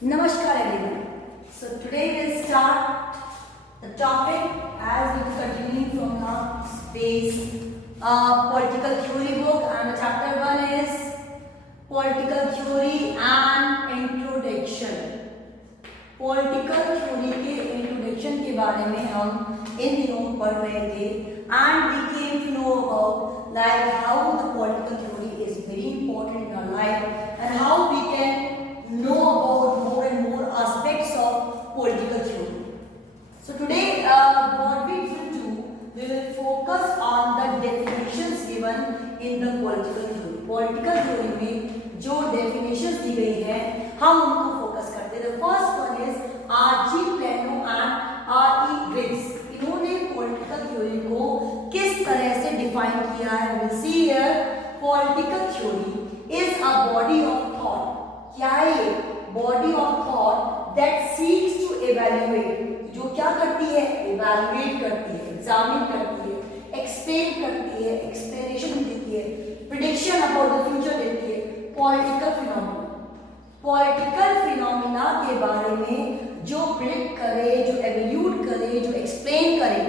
Namaskar everyone. So today we'll start the topic as we continue from the space political theory book, and the chapter 1 is political theory and introduction. Political theory के introduction के बारे में हम इन दिनों पढ़ रहे थे and we came to know about like how the political theory is very important in our life and how we can know about more and more aspects of political theory. So today what we will do, we will focus on the definitions given in the political theory. Political theory में जो definitions दी गई है हम उनको focus करते हैं. The first one is R.G. Plano and R.E. Griggs. इन्होंने political theory को किस तरह से define किया है. We'll see here. Political theory is a body of thought. क्या है ये? Body of thought that seeks to evaluate. जो क्या करती है? Evaluate करती है, examine करती है, explain करती है, explanation देती है, prediction about the future देती है. Political phenomena. पॉलिटिकल फिनोमिना के बारे में जो प्रिडिक्ट करे, जो एवल्यूट करे, जो एक्सप्लेन करे,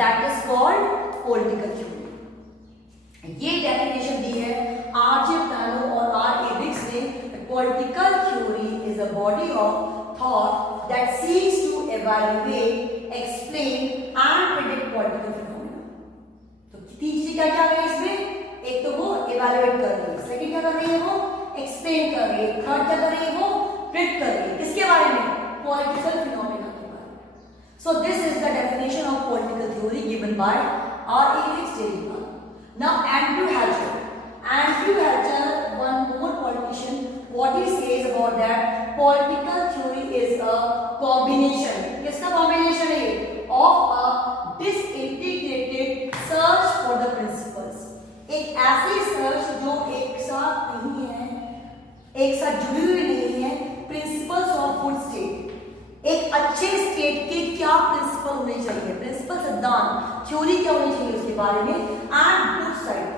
that is called political theory. ये डेफिनेशन दी है आर.जे. प्लानो और आर.ए. ग्रिग्स ने. Political theory is a body of thought that seeks to evaluate, explain and predict political phenomena. तो तीसरी क्या क्या है इसमें? एक तो वो एवैल्यूएट कर रही है, सेकंड क्या कर रही है? वो एक्सप्लेन कर रही है, थर्ड क्या कर रही है? वो प्रिडिक्ट कर रही है. किसके बारे में? पॉलिटिकल फिनोमेना के बारे में. सो this is the definition of political theory given by R.E. Griggs. Now Andrew Hatcher, one more politician, what he says about that political theory is a combination. किसका कॉम्बिनेशन है? Of a disintegrated search for the principles. एक ऐसी search जो एक साथ नहीं है, एक साथ जुड़ी हुई नहीं है. Principles of good state. एक अच्छे स्टेट के क्या प्रिंसिपल होने चाहिए, प्रिंसिपल सिद्धांत, थ्योरी क्या होनी चाहिए उसके बारे में. And good society.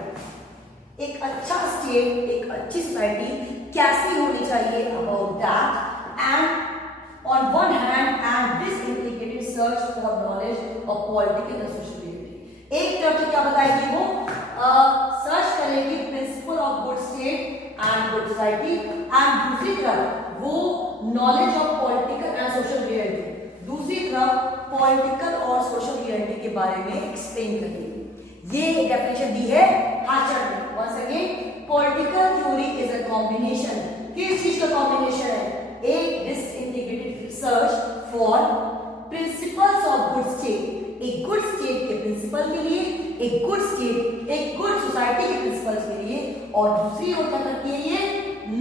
एक अच्छा स्टेट, एक अच्छी सोसाइटी कैसी होनी चाहिए, about that. And on one hand and this integrated search for knowledge of political and social reality. एक तरफ तो क्या बताएगी? वो सर्च करेगी principle of good state and good society, and दूसरी तरफ वो knowledge of political and social reality, दूसरी तरफ पॉलिटिकल और सोशल रियलिटी के बारे में एक्सप्लेन करेगी. ये डेफिनेशन दी है हैचर ने. Once again, political theory is a combination. किस चीज का कॉम्बिनेशन है? एक disintegrated search for principles of good state. एक गुड स्टेट के प्रिंसिपल के लिए, एक गुड स्टेट, एक गुड सोसाइटी के प्रिंसिपल्स के लिए, और दूसरी ओर क्या करती है? ये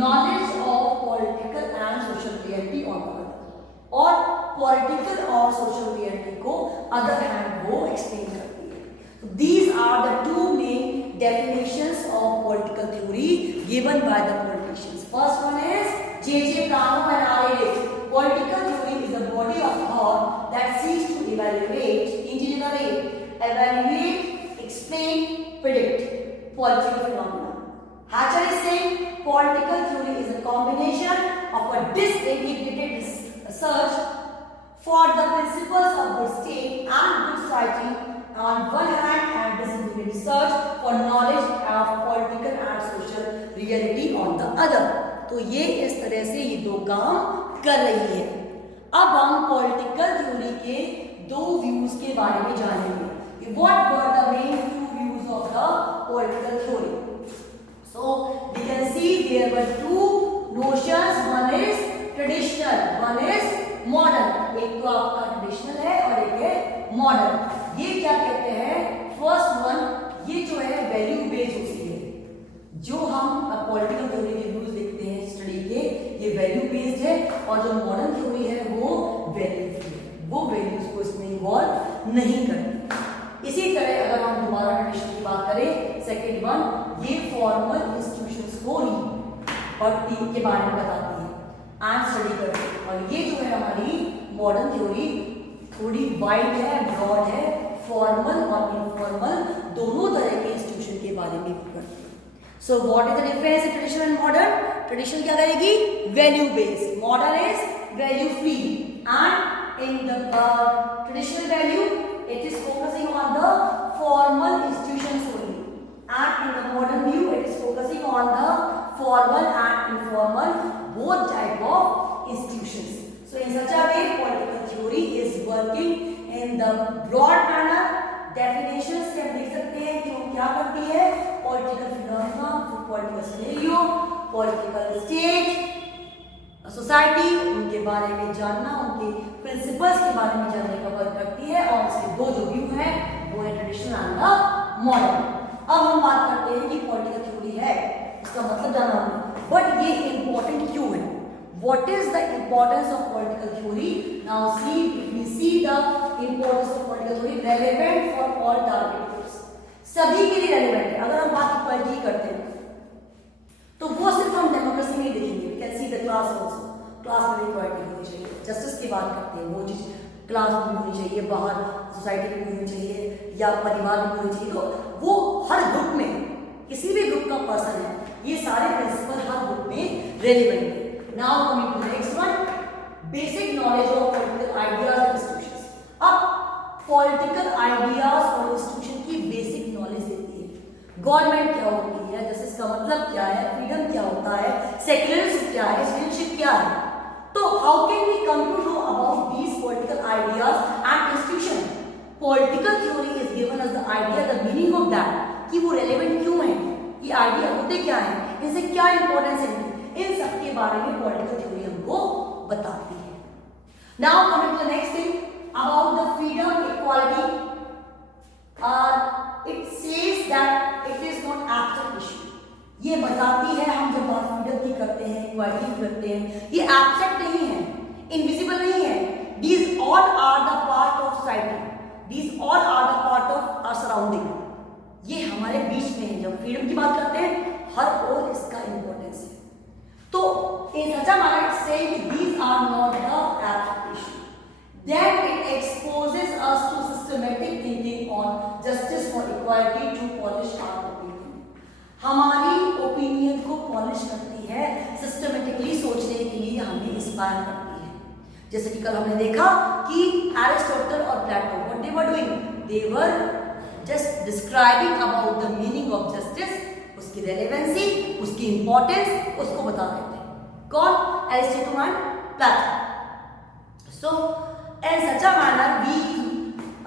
knowledge of political and social reality on the other. और पॉलिटिकल और सोशल रियलिटी को अदर हैंड वो एक्सप्लेन करती है. So these are the two main definitions of political theory given by the politicians. First one is J.J. Plano and R.E. Griggs. Political theory is a body of thought that seeks to evaluate, explain, predict political phenomena. Hatcher is saying political theory is a combination of a disintegrated search for the principles of good state and good society on one hand, and disintegrated search for knowledge of political and social reality on the other. तो ये इस तरह से ये दो काम कर रही है. अब हम पॉलिटिकल थ्योरी के दो व्यूज के बारे में जानेंगे. What were the main two views of the political theory? So we can see there were two notions. One is traditional, one is modern. एक तो आपका ट्रेडिशनल है और एक है मॉडर्न. ये क्या कहते हैं? फर्स्ट वन, ये जो है वैल्यू बेस्ड होती है. जो हम पॉलिटिकल थ्योरी के व्यूज देखते हैं स्टडी के, ये वैल्यू बेस्ड है. और जो मॉडर्न थ्योरी है वो वैल्यू फ्री है, वो वैल्यूज को इसमें इन्वॉल्व नहीं करती. इसी तरह अगर हम दोबारा ट्रेडिशन की बात करें, सेकेंड वन, ये फॉर्मल इंस्टीट्यूशंस को ही के बारे में बताती है एंड स्टडी करती है. और ये जो है हमारी मॉडर्न थ्योरी थोड़ी वाइड है, ब्रॉड है, फॉर्मल और इनफॉर्मल दोनों तरह के इंस्टीट्यूशन के बारे में भी पढ़ती है. So what is the difference in traditional and modern? Traditional क्या करेगी, value based, modern is value free, and in the traditional value it is focusing on the formal institutions only, and in the modern view it is focusing on the formal and informal both type of institutions. So in such a way political theory is working in the broad manner. Definitions से हम देख सकते हैं कि वो क्या करती है, political phenomena, political scenario, political state, society, उनके बारे में जानना, उनके principles के बारे में जानने का वर्क करती है, और इसके दो जो व्यू है वो है ट्रेडिशनल एंड मॉडर्न। अब हम बात करते हैं कि political theory है, इसका मतलब जाना हमने, बट ये इंपॉर्टेंट क्यों है, what is the importance of political theory. Now see if we see the importance of political theory, relevant for all target groups, सभी के लिए रेलेवेंट है। अगर हम बात इक्वालिटी करते हैं तो वो सिर्फ हम डेमोक्रेसी में ही देखेंगे, we can see the class also, class में इक्वालिटी होनी चाहिए, जस्टिस की बात करते हैं, वो चीज क्लास में भी होनी चाहिए, बाहर सोसाइटी में भी होनी चाहिए, या परिवार में होनी चाहिए, तो वो हर ग्रुप में किसी भी ग्रुप का पर्सन है, ये सारे प्रिंसिपल हर ग्रुप में रेलेवेंट है। Now coming to next one, basic knowledge of political ideas and institutions. अब पॉलिटिकल आइडियाज और इंस्टीट्यूशन की बेसिक नॉलेज देती है, गवर्नमेंट क्या होती है, जस्टिस का मतलब क्या है, फ्रीडम क्या होता है, सेक्युलरिज्म क्या है, सिटीजनशिप क्या है। तो how can we come to know about these political ideas and institution. Political theory is given as the idea, the meaning of that, कि वो रेलेवेंट क्यों है, ये आइडिया होते क्या है, इनसे क्या इंपॉर्टेंस है, इन सब के बारे में पॉलिटिकल थ्योरी हमको बताती है। Now coming to the next thing about the freedom equality, it says that it is not abstract issue. ये बताती है, हम जब बात फ्रीडम की करते हैं, इक्वालिटी की करते हैं, ये एब्स्ट्रैक्ट नहीं है, इनविजिबल नहीं है, these all are the part of society, these all are the part of our surrounding, ये हमारे बीच में है। जब फ्रीडम की बात करते हैं हर ओर इसका इंपॉर्टेंस है। तो in such a manner saying these are not the abstract issue, that it exposes us to systematic thinking on justice for equality to polish our opinion. हमारी ओपिनियन को पॉलिश करती है, सिस्टमैटिकली सोचने के लिए हमें इंस्पायर करती है। जैसे कि कल हमने देखा कि एरिस्टोटल और Plato what they were doing, they were just describing about the meaning of justice, उसकी रेलेवेंसी, उसकी इंपॉर्टेंस, उसको बता रहे थे। कौन? Aristotle and Plato. So in such a manner we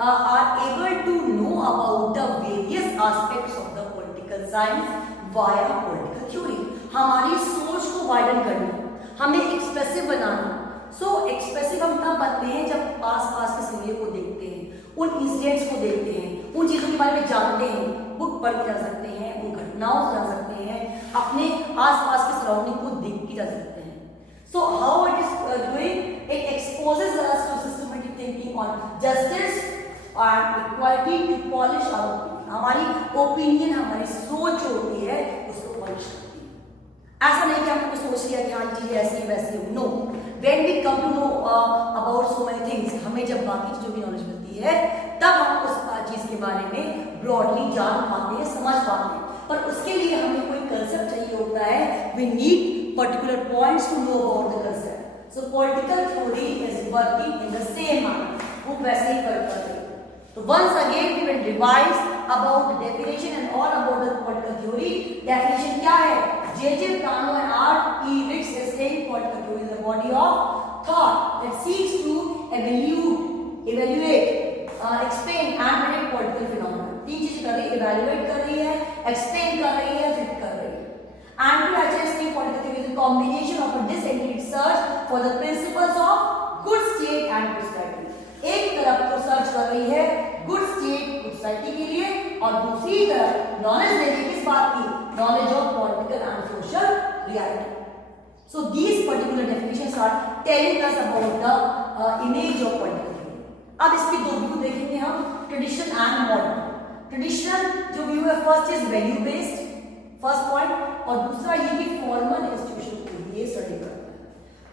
are able to know about the various aspects of the political science via political theory। हमारी सोच को वाइडन करना, हमें एक्सप्रेसिव बनाना। एक्सप्रेसिव हम तब बनते हैं जब आस-पास के सिनेरियो को देखते हैं, उन इंसिडेंट्स को देखते हैं, उन चीजों के बारे में जानते हैं, बुक पढ़ के जान सकते हैं, उन घटनाओं से जान सकते हैं, अपने आसपास के सराउंडिंग को देख के जान सकते हैं। So how it is doing, it exposes us to systematic thinking on justice and equality to polish our opinion. हमारी ओपिनियन, हमारी सोच जो होती है उसको पॉलिश करती है। ऐसा नहीं कि हमने कुछ सोच लिया कि हाँ चीज ऐसी वैसी, no, when we come to know about so many things, हमें जब बाकी चीजों की नॉलेज मिलती है तब हम उस चीज के बारे में ब्रॉडली जान पाते हैं, समझ पाते हैं। पर उसके लिए हमें कोई कंसेप्ट चाहिए होता है, we need particular points to know about the concept. So political theory is working in the same manner, वो वैसे ही वर्क कर रही है। तो once again we will revise about the definition and all about the political theory. Definition क्या है? J.J. Plano and R.E. Ricks is saying political theory is the body of thought that seeks to evaluate, explain and predict political phenomena। तीन चीजें कर रही है, evaluate कर रही है, explain कर रही है, predict कर रही है। Andrew H.S. saying political theory is a combination of a disinterested search for the principles of good state and good society। एक तरफ तो सर्च कर रही है गुड स्टेट, गुड सोसाइटी के लिए, और दूसरी तरफ नॉलेज दे रही है किस बात की? Knowledge of political and social reality. So these particular definitions are telling us about the image of political theory. अब इसके दो व्यू देखेंगे हम, ट्रेडिशनल एंड मॉडर्न। ट्रेडिशनल जो व्यू है, first is value based, first point, और दूसरा ये कि फॉर्मल इंस्टीट्यूशन को ये स्टडी करता है।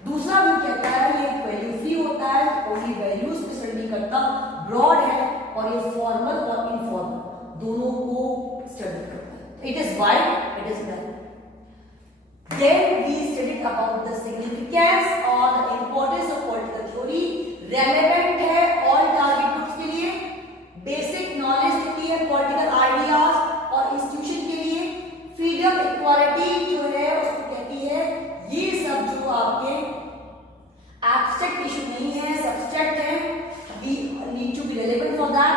दूसरा व्यू कहता है ये वैल्यू फ्री होता है और ये वैल्यूज पे स्टडी नहीं करता, ब्रॉड है, और ये फॉर्मल और इनफॉर्मल दोनों को स्टडी करता है। It is wide, it is well. Then we about the significance और the importance of political theory, relevant है ऑल टारगेट ग्रुप्स के लिए, बेसिक नॉलेज देती है पॉलिटिकल आइडियाज और इंस्टीट्यूशन के लिए, फ्रीडम इक्वालिटी जो है उसको कहती है, ये सब जो आपके एब्स्ट्रैक्ट इशू नहीं है, सब्स्ट्रैक्ट है, we need to be relevant for that,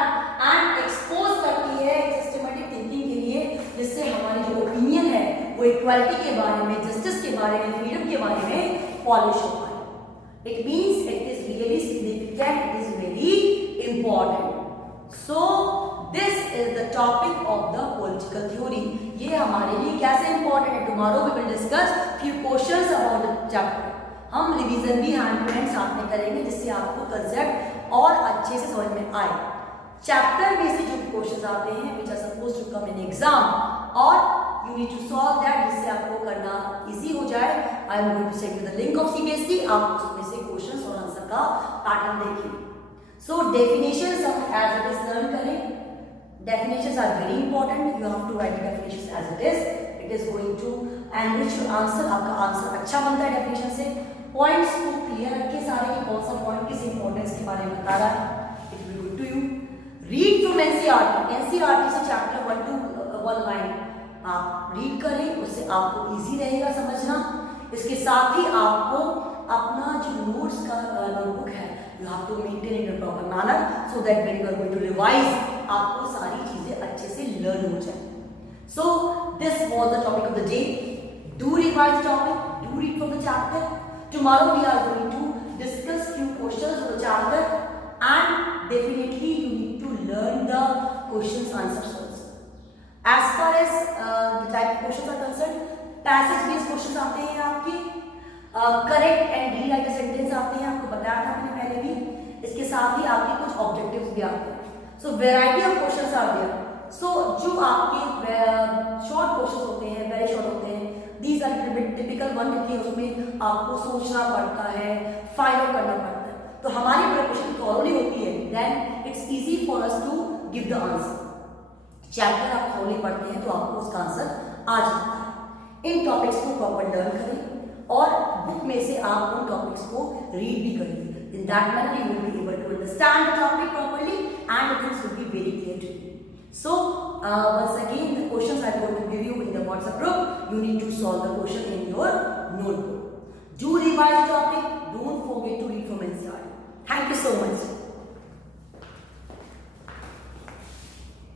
and expose करती है सिस्टमैटिक थिंकिंग के लिए, जिससे हमारी जो ओपिनियन है वो इक्वालिटी के बारे में, जस्टिस के बारे में, फ्रीडम के बारे में पॉलिश हो पाए. It means it is really significant, it is very important. So this is the topic of the political theory. ये हमारे लिए कैसे इंपॉर्टेंट है, tomorrow we will discuss few questions about the chapter. हम रिवीजन भी hand to hand साथ में करेंगे, जिससे आपको कंसेप्ट और अच्छे से समझ में आए. चैप्टर में से जो क्वेश्चंस आते हैं which are suppose to come in exam, और you need to solve that, जिससे आपको करना इजी हो जाए. I am going to send you the link of CBSE. आप उसमें से क्वेश्चंस और आंसर का पैटर्न देखिए. सो डेफिनेशंस हम एज इट इज लर्न करें. Definitions are very important. You have to write the definitions as it is. It is going to enrich your answer. आपका answer अच्छा बनता है definition से. Points को clear रखिए सारे कि कौन सा point किस importance के बारे में बता रहा है. It will be good to you. Read from NCERT. NCERT से chapter 1 to 1 line आप read करें, उससे आपको easy रहेगा समझना. इसके साथ ही आपको अपना जो notes का notebook है, you have to maintain it in a proper manner so that when you are going to revise, आपको सारी चीजें अच्छे से लर्न हो जाए. So this was the topic of the day. Do revise topic, do read from the chapter. Tomorrow we are going to discuss few questions from the chapter, and definitely you need to learn the questions answers also. As far as the type of questions are concern, passage based questions आते हैं आपके, correct and rewrite sentence आते हैं, आपको बताया था मैंने पहले भी. इसके साथ ही आपके कुछ ऑब्जेक्टिव्स भी आते हैं. So variety of questions are there. So जो आपके short questions होते हैं, very short होते हैं, these are little bit typical one, क्योंकि उसमें आपको सोचना पड़ता है, फाइंड आउट करना पड़ता है. तो हमारी प्रिपरेशन थॉरोली होती है, then it's easy for us to give the answer. Chapter आप थॉरोली पढ़ते हैं तो आपको उसका आंसर आ जाता है. इन टॉपिक्स को प्रॉपर लर्न करें और बुक में से आप उन टॉपिक्स को रीड भी करिए. In that manner, you will be able to understand the topic properly, and the things will be very clear to you. So, once again, the questions I am going to give you in the WhatsApp group. You need to solve the question in your notebook. Do revise the topic. Don't forget to read from NCERT. Thank you so much.